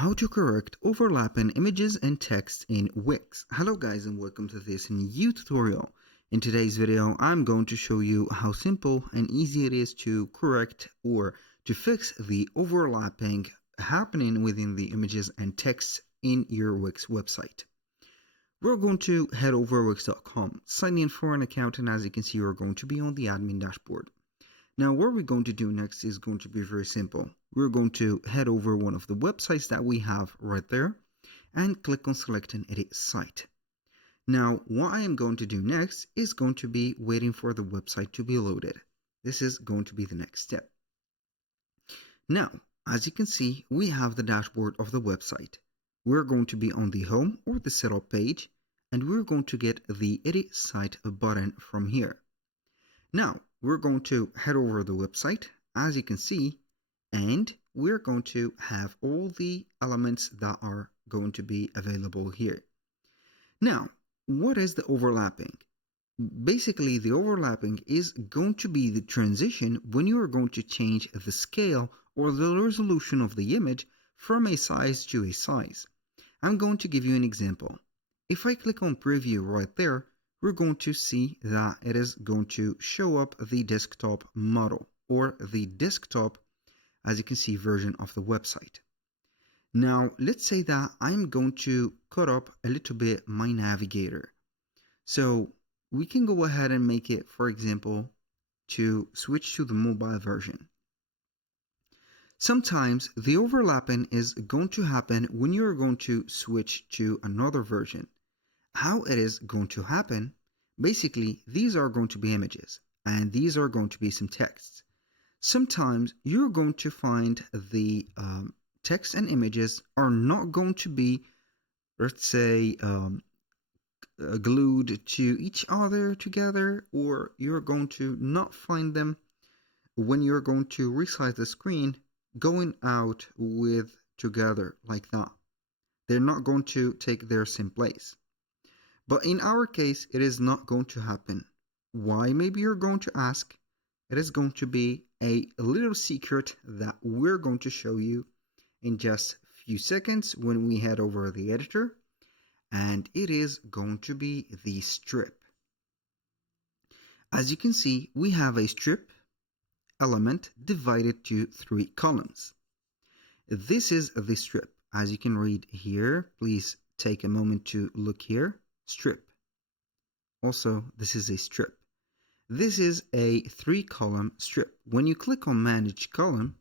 How to correct overlapping images and text in Wix. Hello guys and welcome to this new tutorial. In today's video I'm going to show you how simple and easy it is to correct or to fix the overlapping happening within the images and text in your Wix website. We're going to head over wix.com, sign in for an account, and as you can see we're going to be on the admin dashboard. Now what we're going to do next is going to be very simple. We're going to head over one of the websites that we have right there and click on select and edit site. Now what I am going to do next is going to be waiting for the website to be loaded. This is going to be the next step. Now as you can see we have the dashboard of the website. We're going to be on the home or the setup page and we're going to get the edit site button from here. Now we're going to head over the website as you can see, and we're going to have all the elements that are going to be available here. Now what is the overlapping? Basically the overlapping is going to be the transition when you are going to change the scale or the resolution of the image from a size to a size. I'm going to give you an example. If I click on preview right there, we're going to see that it is going to show up the desktop model or the desktop, as you can see, version of the website. Now let's say that I'm going to cut up a little bit my navigator. So we can go ahead and make it, for example, to switch to the mobile version. Sometimes the overlapping is going to happen when you're going to switch to another version. How it is going to happen? Basically, these are going to be images and these are going to be some texts. Sometimes you're going to find the text and images are not going to be, let's say, glued to each other together, or you're going to not find them when you're going to resize the screen going out with together like that. They're not going to take their same place. But in our case, it is not going to happen. Why, maybe you're going to ask? It is going to be a little secret that we're going to show you in just a few seconds when we head over the editor. And it is going to be the strip. As you can see, we have a strip element divided to 3 columns. This is the strip. As you can read here, please take a moment to look here. Strip. Also, this is a strip. This is a 3-column strip. When you click on manage column,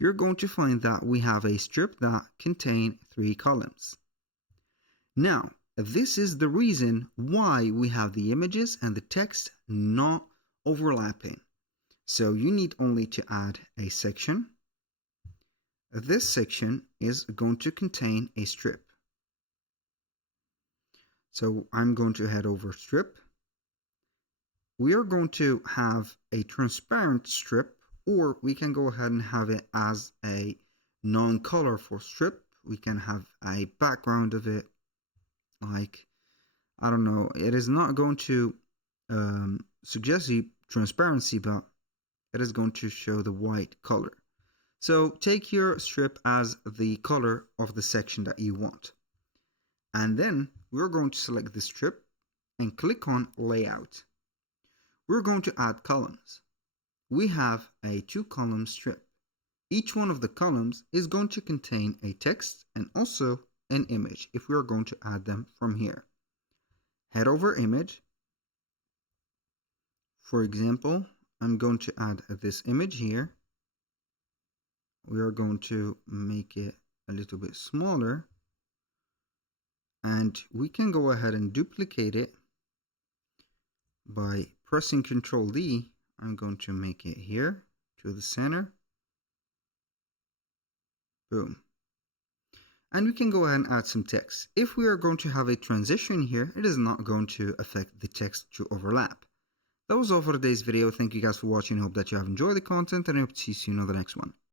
you're going to find that we have a strip that contains 3 columns. Now, this is the reason why we have the images and the text not overlapping. So you need only to add a section. This section is going to contain a strip. So I'm going to head over strip. We are going to have a transparent strip, or we can go ahead and have it as a non-colorful strip. We can have a background of it, like, I don't know, it is not going to suggest the transparency, but it is going to show the white color. So take your strip as the color of the section that you want. And then we're going to select the strip and click on layout. We're going to add columns. We have a 2-column strip. Each one of the columns is going to contain a text and also an image if we're going to add them from here. Head over image. For example, I'm going to add this image here. We are going to make it a little bit smaller. And we can go ahead and duplicate it by pressing Ctrl D. I'm going to make it here to the center. Boom. And we can go ahead and add some text. If we are going to have a transition here, it is not going to affect the text to overlap. That was all for today's video. Thank you guys for watching. I hope that you have enjoyed the content and I hope to see you soon on the next one.